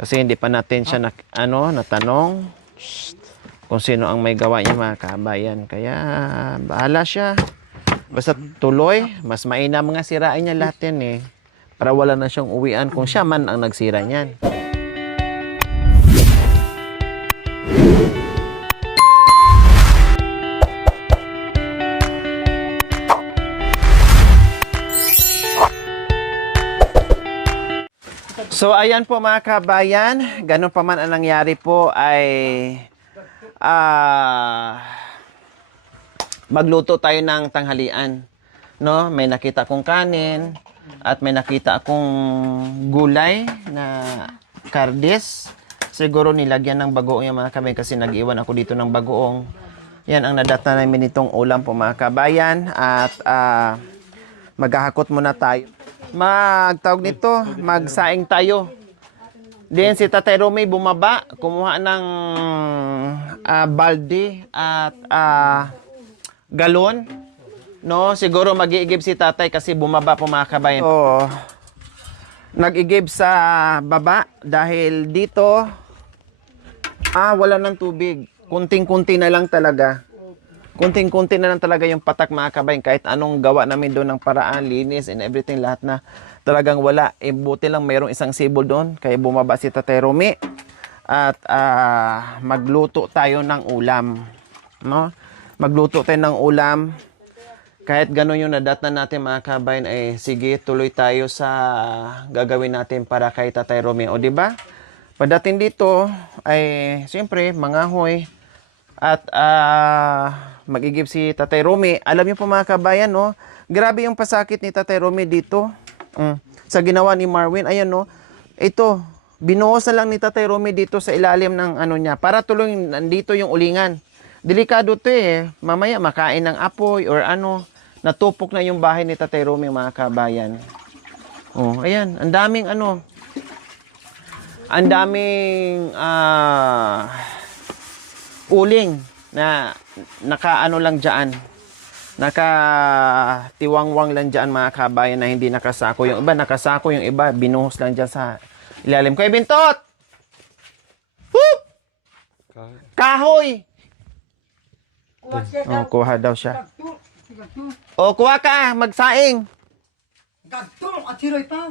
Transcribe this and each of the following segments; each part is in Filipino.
Kasi hindi pa natin siya natanong kung sino ang may gawa niya mga kabayan. Kaya bahala siya. Basta tuloy, mas mainam nga sirain niya lahat yan eh. Para wala na siyang uwian kung siya man ang nagsira niyan. So ayan po mga kabayan, ganun pa man ang nangyari po ay magluto tayo ng tanghalian. No, may nakita kong kanin at may nakita akong gulay na kardis. Siguro nilagyan ng bagoong yung mga kabayan kasi nag-iwan ako dito ng bagoong. Yan ang nadata namin itong ulam po mga kabayan at maghahakot muna tayo. Magtawag nito, magsaing tayo. Then si Tatay Romy bumaba, kumuha ng balde at galon. No, siguro mag-iigib si Tatay kasi bumaba po mga kabayan. So, nag-igib sa baba dahil dito wala ng tubig. Kunting-kunti na lang talaga. Kunting-kunti na lang talaga yung patak mga kabayan. Kahit anong gawa namin doon ng paraan, linis and everything, lahat na talagang wala. E buti lang mayroong isang sibol doon. Kaya bumaba si Tatay Romy. At magluto tayo ng ulam. No? Magluto tayo ng ulam. Kahit gano'n yung nadata natin mga kabayan, ay sige, tuloy tayo sa gagawin natin para kay Tatay Romy. O diba? Pagdating dito, ay siyempre, mangahoy. At mag-igib si Tatay Romy. Alam niyo po mga kabayan, no? Grabe yung pasakit ni Tatay Romy dito. Sa ginawa ni Marwin. Ayan, no? Ito, binuhos na lang ni Tatay Romy dito sa ilalim ng ano niya. Para tuloy nandito yung ulingan. Delikado to eh. Mamaya makain ng apoy or ano. Natupok na yung bahay ni Tatay Romy mga kabayan. Oh, ayan. Ang daming ano. Ang daming uling na nakaano lang dyan, nakatiwangwang lang dyan mga kabayan na hindi nakasako. Yung iba nakasako, yung iba binuhos lang dyan sa ilalim. Kuya Bintot! Whoop! Kahoy! Oh, kuha daw siya. Oh, kuha ka, magsaing.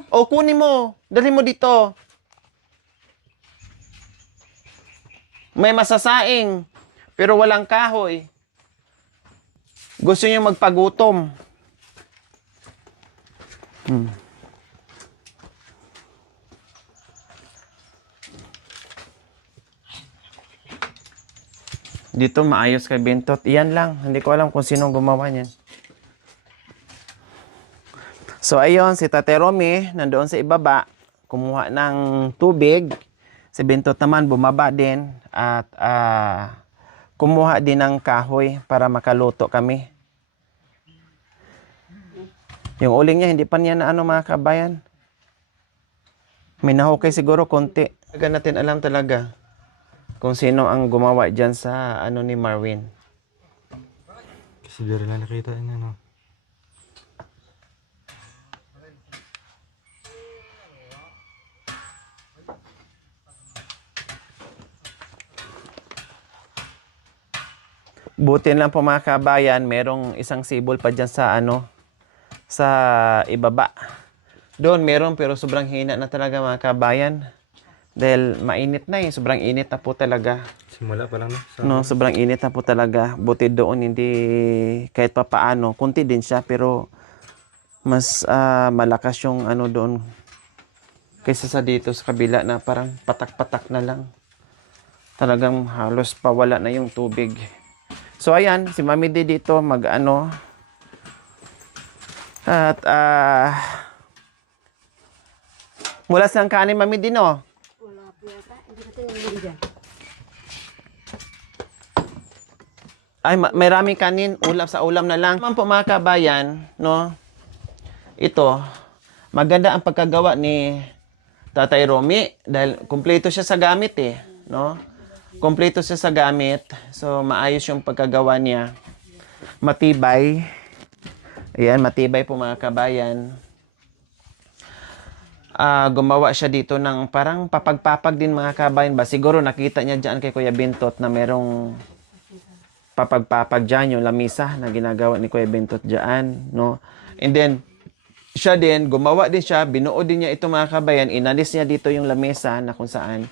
Oh, kunin mo. Dalhin mo dito. May masasaing, pero walang kahoy. Gusto niyo magpagutom. Dito maayos kay Bintot. Iyan lang. Hindi ko alam kung sinong gumawa niyan. So ayun, si Tatay Romy nandoon sa ibaba. Kumuha ng tubig. Si Bintot naman bumaba din at kumuha din ng kahoy para makaluto kami. Yung uling niya, hindi pa niya na ano mga kabayan. May nahukay siguro konti. Talaga natin alam talaga kung sino ang gumawa dyan sa ano ni Marwin. Kasi biro lang nakita niya, no? Buti lang po mga kabayan, merong isang sibol pa dyan sa ano, sa ibaba. Doon meron pero sobrang hina na talaga mga kabayan. Dahil mainit na eh, sobrang init na po talaga. Simula pa lang, no? No, sobrang init na po talaga. Buti doon hindi kahit pa paano, kunti din siya pero mas malakas yung ano doon kaysa sa dito sa kabila na parang patak-patak na lang. Talagang halos pawala na yung tubig. So ayan, si Mami D dito mag-ano at mula sa kanin Mami D, no? Wala po yata. Hindi ka tinanong dyan. Ay, may raming kanin, ulam sa ulam na lang. Naman po mga kabayan, no? Ito, maganda ang pagkagawa ni Tatay Romy dahil kumpleto siya sa gamit eh, no? Kompleto siya sa gamit. So, maayos yung pagkagawa niya. Matibay. Ayan, matibay po mga kabayan. gumawa siya dito ng parang papagpapag din mga kabayan ba. Siguro nakita niya dyan kay Kuya Bintot na merong papagpapag dyan, yung lamisa na ginagawa ni Kuya Bintot dyan, no? And then, siya din, gumawa din siya, binuo din niya ito mga kabayan, inalis niya dito yung lamesa na kung saan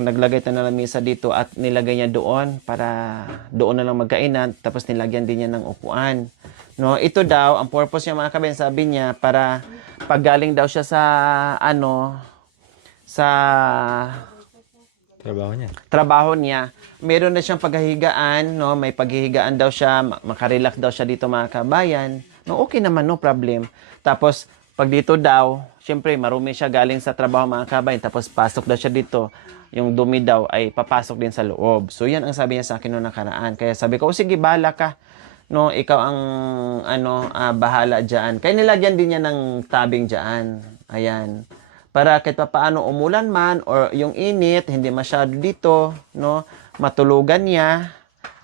naglagay tayo ng lamesa dito at nilagay niya doon para doon na lang magkainan, tapos nilagyan din niya ng upuan. No, ito daw, ang purpose niya mga kabayan, sabi niya, para paggaling daw siya sa, sa trabaho niya, meron na siyang paghihigaan, no, may paghihigaan daw siya, makarelax daw siya dito mga kabayan. No, okay naman, no problem. Tapos, pag dito daw, syempre, marumi siya galing sa trabaho mga kabayan, tapos pasok daw siya dito, yung dumi daw ay papasok din sa loob. So, yan ang sabi niya sa akin noong nakaraan. Kaya sabi ko, sige, bahala ka. No, ikaw ang, bahala dyan. Kaya nilagyan din niya ng tabing dyan. Ayan. Para kahit pa paano umulan man, or yung init, hindi masyado dito, no, matulugan niya.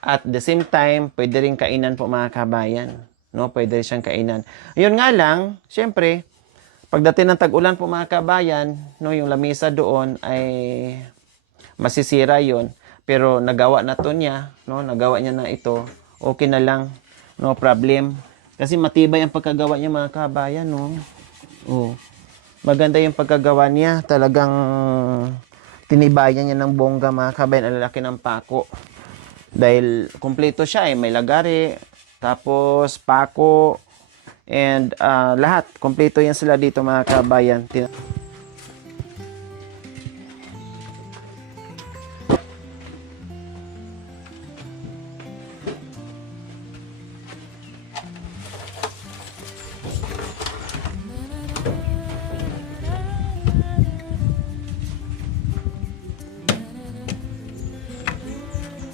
At the same time, pwede rin kainan po mga kabayan. No, pwede rin siyang kainan. Yun nga lang, syempre, pagdating ng tag-ulan po mga kabayan, no, yung lamisa doon ay masisira yon. Pero nagawa na to niya, no, nagawa niya na ito, okay na lang, no problem. Kasi matibay ang pagkagawa niya mga kabayan, no. Oh. Maganda yung pagkagawa niya, talagang tinibayan niya ng bongga mga kabayan, ang lalaki ng pako. Dahil kumpleto siya may lagari, tapos pako, and lahat, kompleto yan sila dito mga kabayan.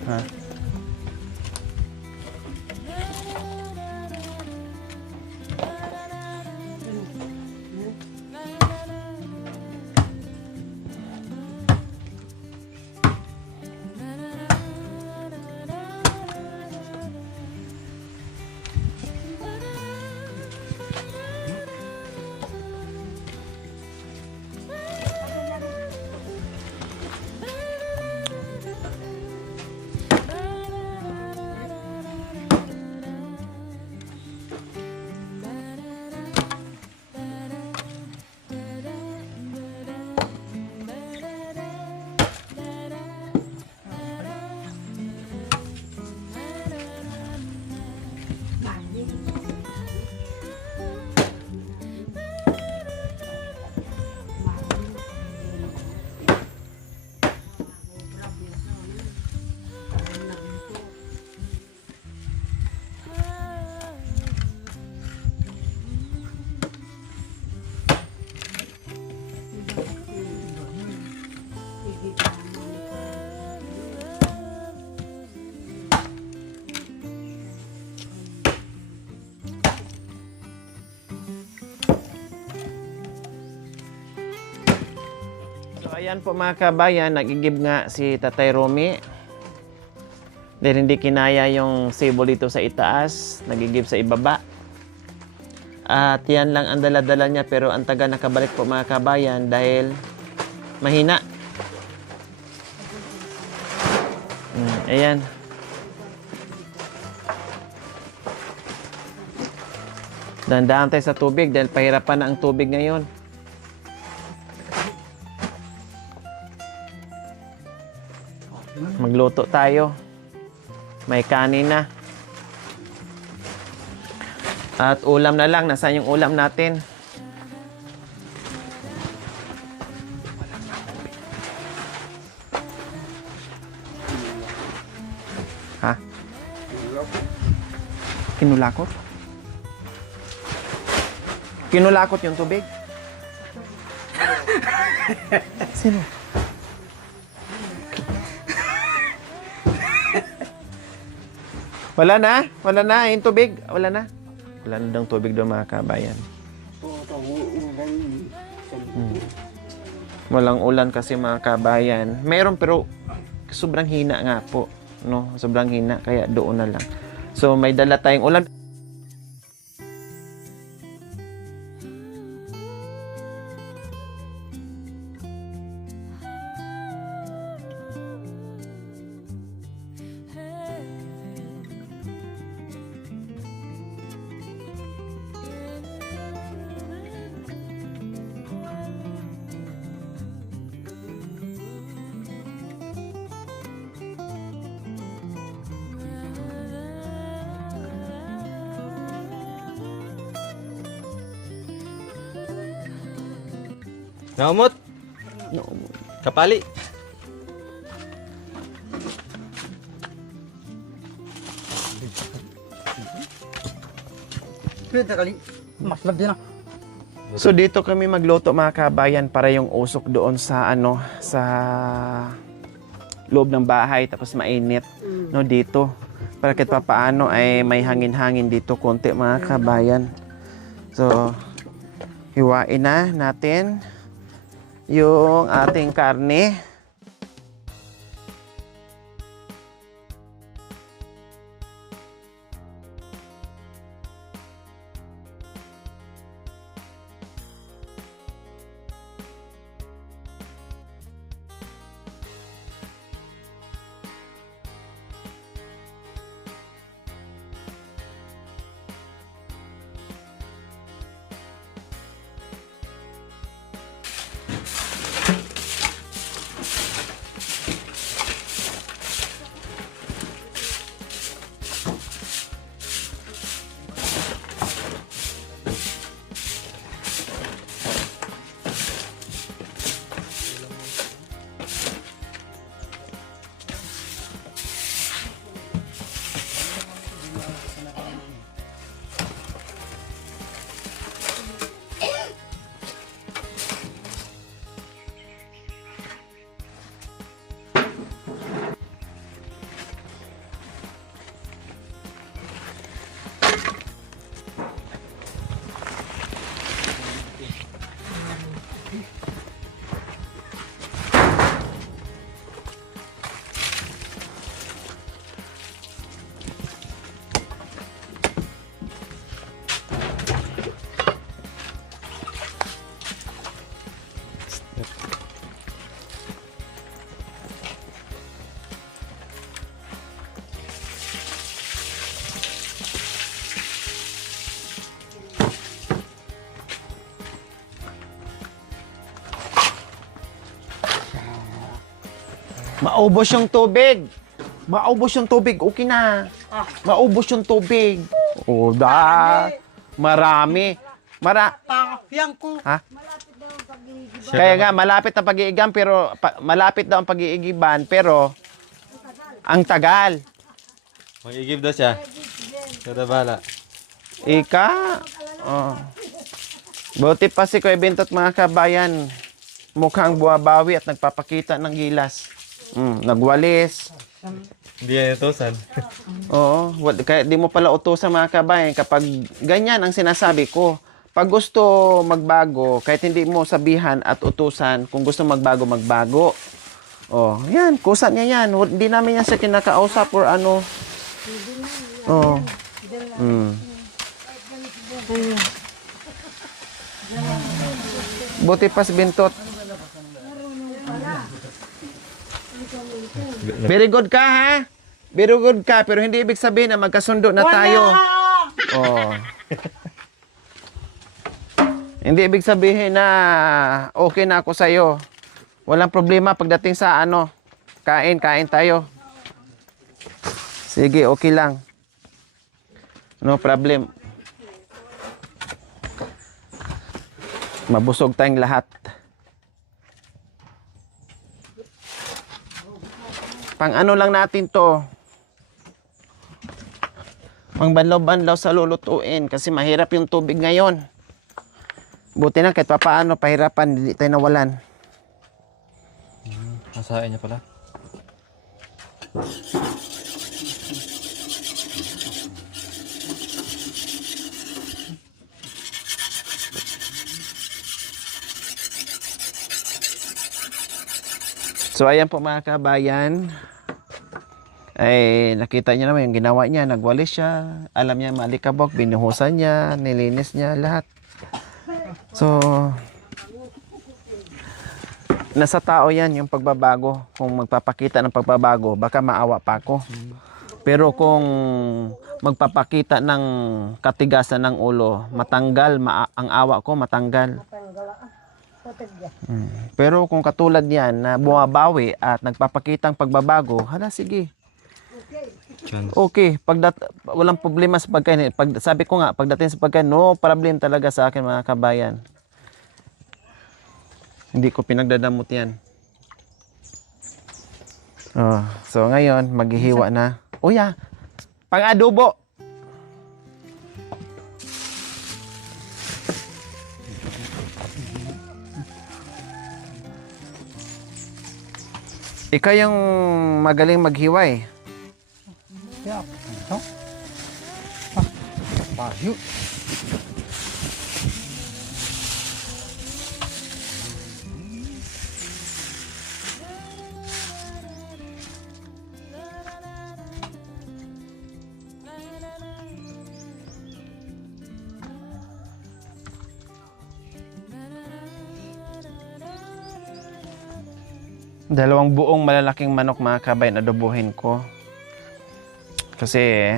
Ha? So ayan po mga kabayan, nag-igib nga si Tatay Romy. Dahil hindi kinaya yung sable dito sa itaas, nag-igib sa ibaba. At yan lang ang dala-dala niya, pero ang taga nakabalik po mga kabayan dahil mahina. Ayan. Dahan-dahan tayo sa tubig dahil pahirapan na ang tubig ngayon. Magluto tayo. May kanin na. At ulam na lang. Nasaan yung ulam natin? Ha? Kinulakot? Kinulakot yung tubig? Sino? Wala na? Wala na yung tubig? Wala na? Wala na daw tubig doon mga kabayan. Walang ulan kasi mga kabayan. Meron pero sobrang hina nga po. No? Sobrang hina kaya doon na lang. So may dala tayong ulan. Naumot. Kapali. So dito kami magluto mga kabayan para yung usok doon sa ano sa loob ng bahay tapos mainit no dito para kahit papaano ay may hangin-hangin dito konti mga kabayan. So hiwain na natin yung ating karne. Maubos yung tubig. Maubos yung tubig. Okay na. Maubos yung tubig. O da. Marami. Yang ko. Ha? Kaya nga malapit na pag-iigan pero malapit daw ang pag-iigiban pero ang tagal. Mag-igib daw siya. Kada bala. Ika. Oh. Buti pa si Kuya Bintot mga kabayan. Mukhang buwabawi at nagpapakita ng gilas. Nagwalis. Hindi yan utusan. Oo, kaya di mo pala utusan mga kabayan kapag ganyan ang sinasabi ko. Pag gusto magbago, kahit hindi mo sabihan at utusan, kung gusto magbago, magbago. Oh, yan, kusa niya yan. Hindi namin yan sa kinakausap or ano. Oh. Buti pa si Bintot. Very good ka, ha? Very good ka, pero hindi ibig sabihin na magkasundo na tayo. Oh. Hindi ibig sabihin na okay na ako sa'yo. Walang problema pagdating sa ano, kain tayo. Sige, okay lang. No problem. Mabusog tayong lahat. Pang ano lang natin to. Pang banlaw-banlaw sa lulutuin kasi mahirap yung tubig ngayon. Buti na kahit papaano pahirapan, hindi tayo nawalan. Masahin niya pala. So ayan po mga kabayan. Ay nakita niya naman yung ginawa niya, nagwalis siya. Alam niya malikabok, binuhusan niya, nilinis niya lahat. So nasa tao yan yung pagbabago. Kung magpapakita ng pagbabago, baka maawa pa ako. Pero kung magpapakita ng katigasan ng ulo, matanggal ang awa ko, matanggal. Pero kung katulad yan na bumabawi at nagpapakita ng pagbabago, hala sige. Okay, walang problema sa pagkain. Sabi ko nga, pagdating sa pagkain, no problem talaga sa akin mga kabayan. Hindi ko pinagdadamot yan. Oh, so ngayon, maghihiwa na. Uya, pang-adobo. Ikaw yung magaling maghiwa eh. Ya, ito. Payo. Dalawang buong malalaking manok mga kabayan adobohin ko. Kasi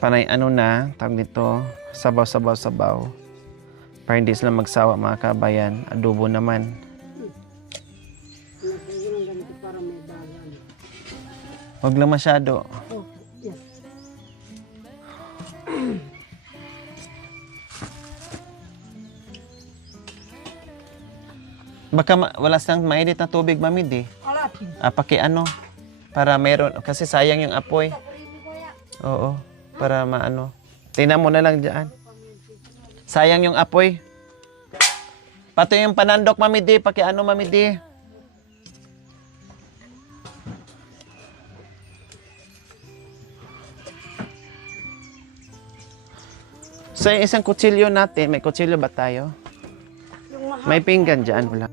panay ano na, tawag nito, sabaw. Para hindi sila magsawa mga kabayan, adobo naman. Nagpagin ng ganito para may bagan. Huwag lang masyado. Oh, yes. Baka wala silang mainit na tubig mamid eh. Alatin. Paki ano, para meron, kasi sayang yung apoy. Oo, para maano. Tingnan mo na lang dyan. Sayang yung apoy. Pati yung panandok mamidi, paki ano mamidi. So yung isang kutsilyo natin, may kutsilyo ba tayo? Yung mahal. May pinggan dyan, wala.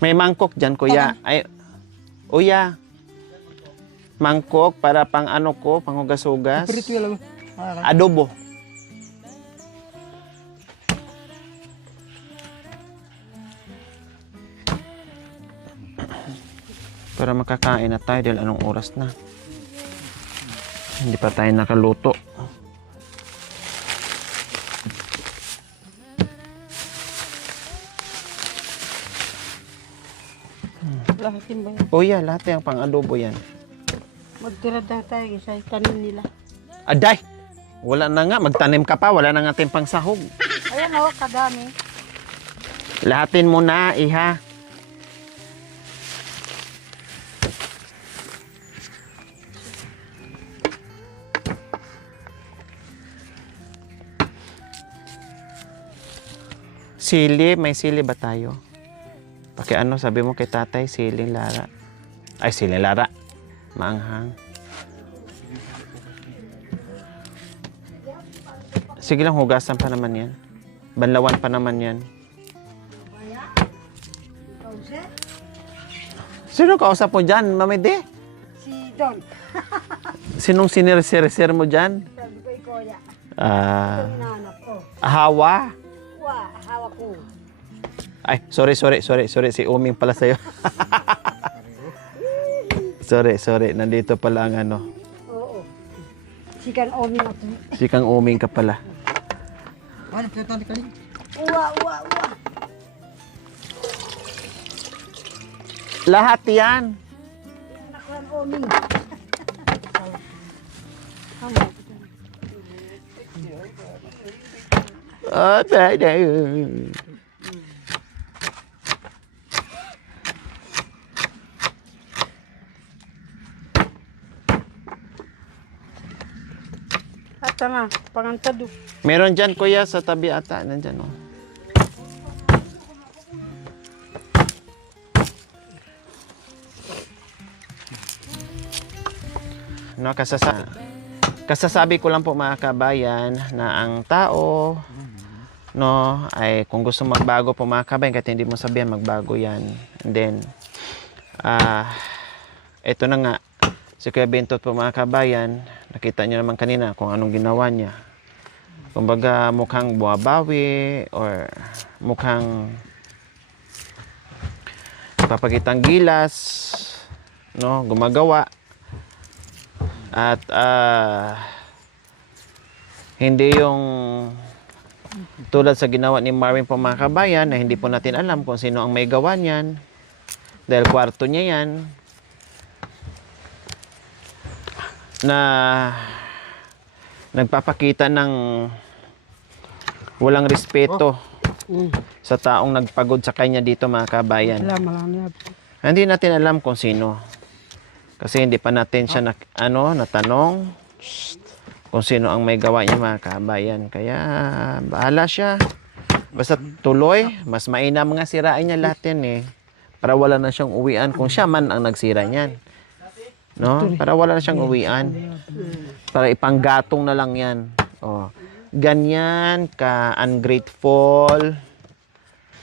May mangkok dyan, kuya. Ay, uya. Mangkok para pang ano ko, pang hugas-hugas. Prito lang. Adobo. Para makakain na tayo dahil anong oras na. Hindi pa tayo nakaluto. Lahatin ba yan? Uya, lahat yung pang adobo yan. Magtira na tayo sa tanim nila. Aday! Wala na nga, magtanim ka pa, wala na nga tayong pangsahog. Ayan o, kadami. Lahatin mo na, iha. Sili, may sili ba tayo? Paki ano, sabi mo kay tatay, siling lara. Ay, siling lara. Maanghang. Sige lang, hugasan pa naman yan. Banlawan pa naman yan. Sino kausap mo dyan, Mamede? Si Don. Sinong sinir-sir mo dyan? Sabi ko, ikaw ya. Ah, Nanap ko. Hawa. Wah, hawak ko. Ay, sorry. Si Uming pala sa'yo. sorry. Nandito pala ang ano. Oo. Si Kan Omi ako. Si Kang Uming ka pala. Ano, pito ni kaling? Uwa. Lahat yan. Anak Kan Omi. Hama. Ata na, pangantado. Meron dyan, kuya, sa tabi ata. Nandyan, oh. No, kasasabi ko lang po mga kabayan na ang tao no, ay kung gusto magbago po mga kabayan, kahit hindi mo sabihan, magbago yan. And then, ito na nga, si Kuya Bintot po mga kabayan, nakita niyo naman kanina kung anong ginawa niya. Kumbaga mukhang buwabawi or mukhang papakitang gilas, no, gumagawa. At hindi yung tulad sa ginawa ni Marvin po mga kabayan na hindi po natin alam kung sino ang may gawa niyan dahil kwarto niya yan na nagpapakita ng walang respeto sa taong nagpagod sa kanya dito mga kabayan. Hindi natin alam kung sino. Kasi hindi pa natin siya natanong kung sino ang may gawa niya mga kabayan. Kaya bahala siya. Basta tuloy, mas mainam nga sirain niya lahat yan eh. Para wala na siyang uwian kung siya man ang nagsira niyan. No? Para wala na siyang uwian. Para ipanggatong na lang yan. Oh. Ganyan ka ungrateful,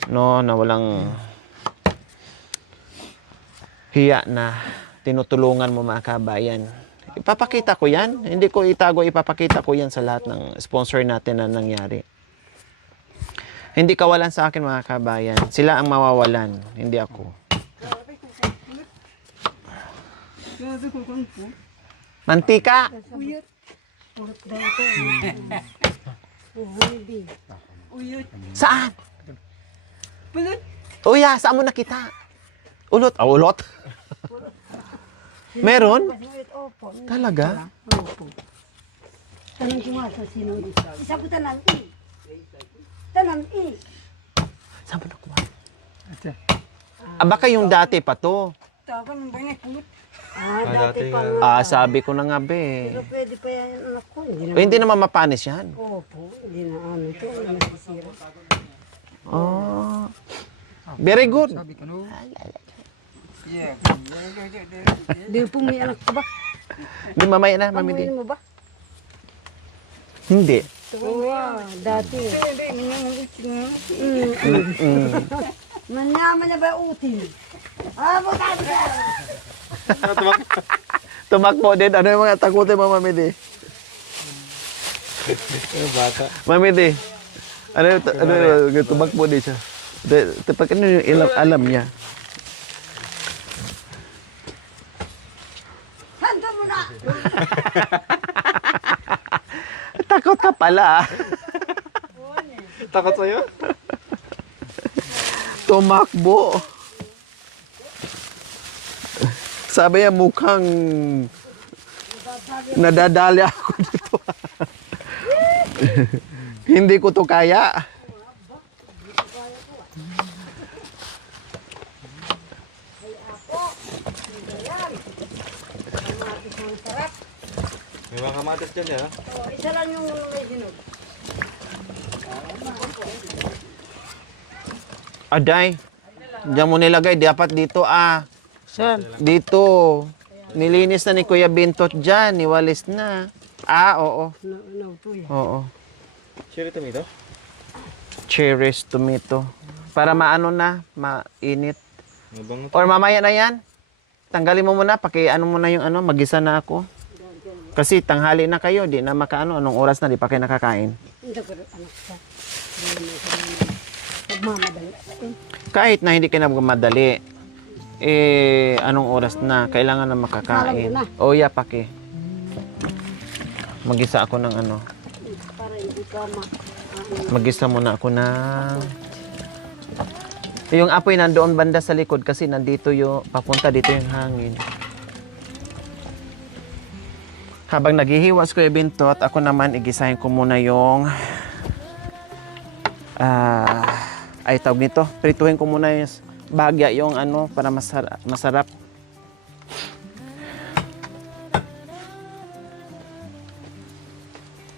no, na walang hiya na tinutulungan mo mga kabayan. Ipapakita ko yan. Hindi ko itago, ipapakita ko yan sa lahat ng sponsor natin na nangyari. Hindi kawalan sa akin mga kabayan. Sila ang mawawalan, hindi ako. Mantika! Saan? Uya, saan mo nakita? Ulot? Ulot? Meron? Talaga? Tanong ko nga sa sino. Isa ko tanan i. Tanan i. Saan mo nakuha? Baka yung dati pa to. Dati pa nga. Sabi ko na nga be. Pero pwede pa yan anak ko. Hindi naman mapanis yan. Opo, hindi na ano ito. Hindi nasisira. Oh. Very good. Sabi ko no. Yeah. Di po may anak ko ba? Di mamaya na, mami di. Amuin mo ba? Hindi. Oo, dati. Manyaman na ba utin? Butan ka! Tumakbo din. Ano yung mga takutin mo, mami di? Bata. Mami di. Ano yung tumakbo din siya? Tapos ano yung alam niya? Handa mo na! Takot ka pala. Takot sa'yo? Tumakbo. Sabi niya mukhang nadadali ako dito. Hindi ko to kaya. May mga kamatis dyan ya. Isa lang yung may hinog. Aday. Diyan mo nilagay. Dapat dito Saan? Dito. Nilinis na ni Kuya Bintot dyan. Niwalis na. Oo. Nautuya. Oo. Cherry tomato? Cherries tomato. Para maano na. Mainit. Mabango. Or mamaya na yan. Tanggalin mo muna. Ano mo na yung magisa na ako. Kasi tanghali na kayo. Di na makaano. Anong oras na. Di pa kayo nakakain. Hindi ko anak siya. Nagmamadali. Kahit na hindi kayo nagmamadali. Anong oras na? Kailangan na makakain. Alam O, pake. Magisa ako ng Para hindi ka Magisa muna ako ng... Yung apoy nandoon banda sa likod kasi nandito papunta dito yung hangin. Habang naghihiwas ko yung bintot, ako naman igisahin ko muna yung... ay tawag nito. Prituhin ko muna yung bagya yung para masarap.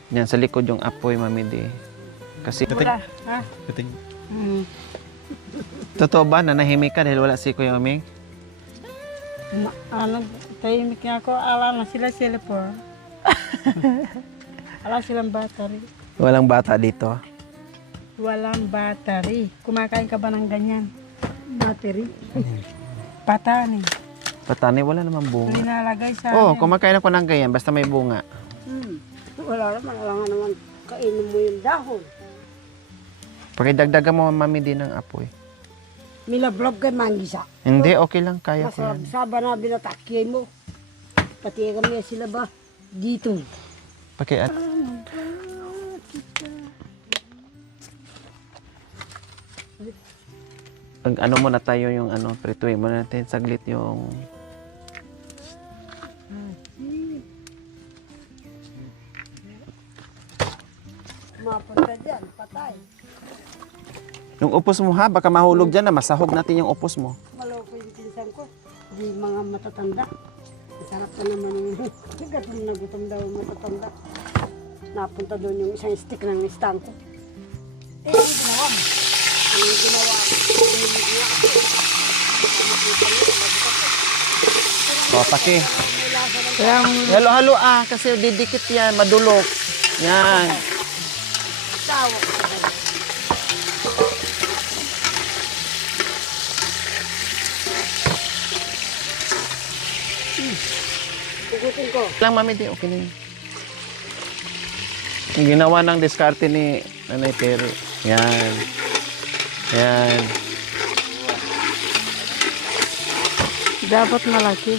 Yan sa likod yung apoy, Mami Di. Kasi ha? Kating. totoo ba na nahimik ka dahil wala si Kuya Oming? Tahimik nga ako. Ala na sila po. Ala silang bata rin. Walang bata dito. Walang battery. Kumakain ka ba ng ganyan? Battery? Patani. Patani, wala naman bunga. Nilalagay sa... Oo, kumakain ako ng ganyan, basta may bunga. Wala naman. Wala nga naman kainin mo yung dahon. Pakidagdagan mo, mami, din ng apoy. Milablog kay mangisa. Hindi, okay lang, kaya ko yan. Masaba na binatakye mo. Pati kami sila ba? Dito. Paki Pag ano muna tayo yung ano, prituin muna natin saglit yung Mapunta dyan, patay. yung upos mo ha, baka mahulog dyan na masahog natin yung upos mo. Maloko yung pinsan ko. Di mga matatanda. Masarap pa naman yung gutom na gutom daw yung matatanda. Napunta doon yung isang stick ng istangko. Eh, ano ginawa mo? Ano yung ginawa mo? O, paki. Halo-halo kasi didikit yan, madulok. Yan. Tawa ko. Pugutin ko. Lang mami, di okay na yun. Yung ginawa ng diskarte ni Nanay Terry. Yan. Yan. Dapat malaki.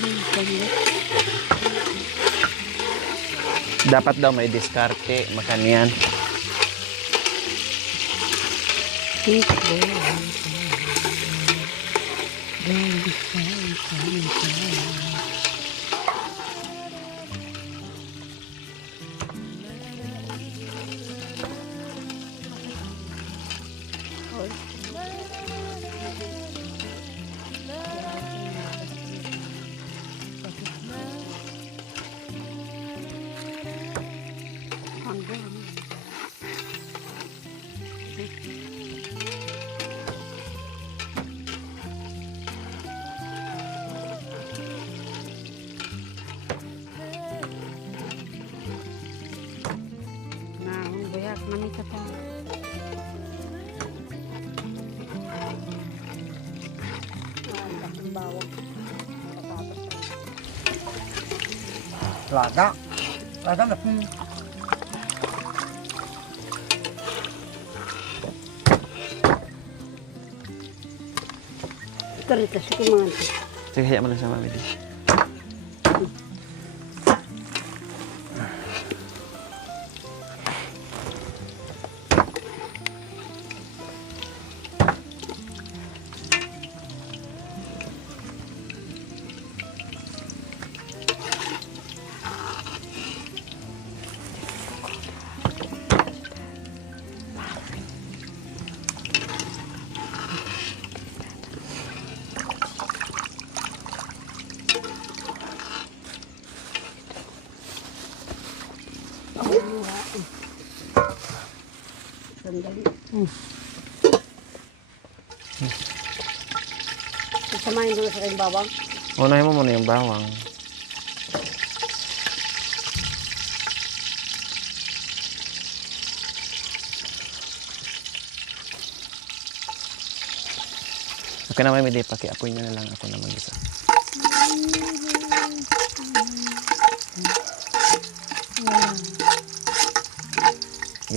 Dapat daw may diskarte, makaniyan. Manita pa. Laga. Laga na. Ito rin kasi kumangan. Sige, hayaan mo na siya, mami. Di. Sandali. Samahin doon sa kayong bawang. Unahin mo muna yung bawang. Okay na, mami, di pakiapoy nyo na lang ako na mag-isa.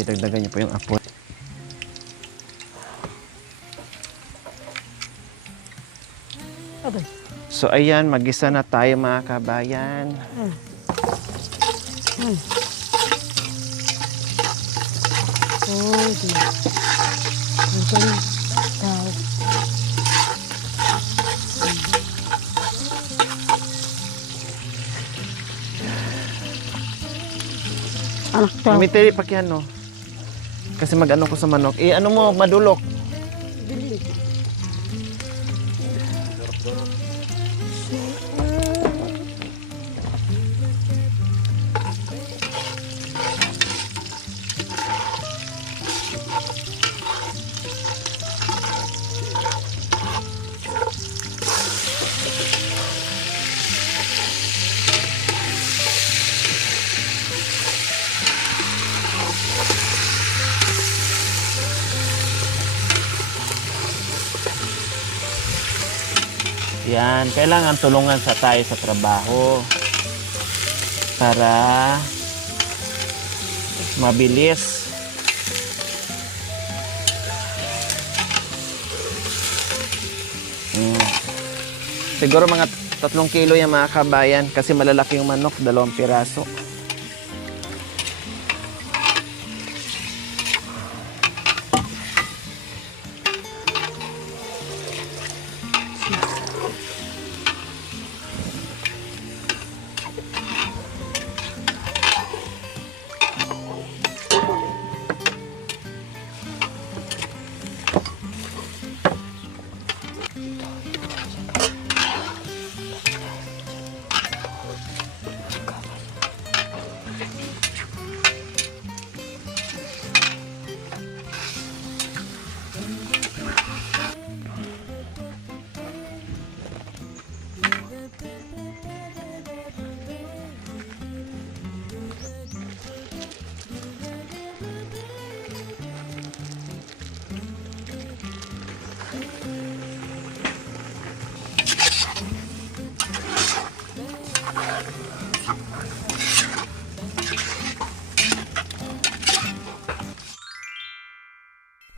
Dagdagan niyo po yung apoy. Abay. So ayan, mag-isa na tayo mga kabayan. Oh, di. Ang galing. Tao. Anak tao. Mami, Terry, pakiano. Kasi mag-ano ko sa manok. Eh, ano mo, madulok. Biling. Yan, kailangan tulungan sa tayo sa trabaho para mabilis. Siguro mga 3 kilo yung mga kabayan kasi malalaki yung manok, 2 piraso.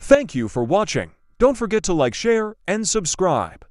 Thank you for watching. Don't forget to like, share, and subscribe.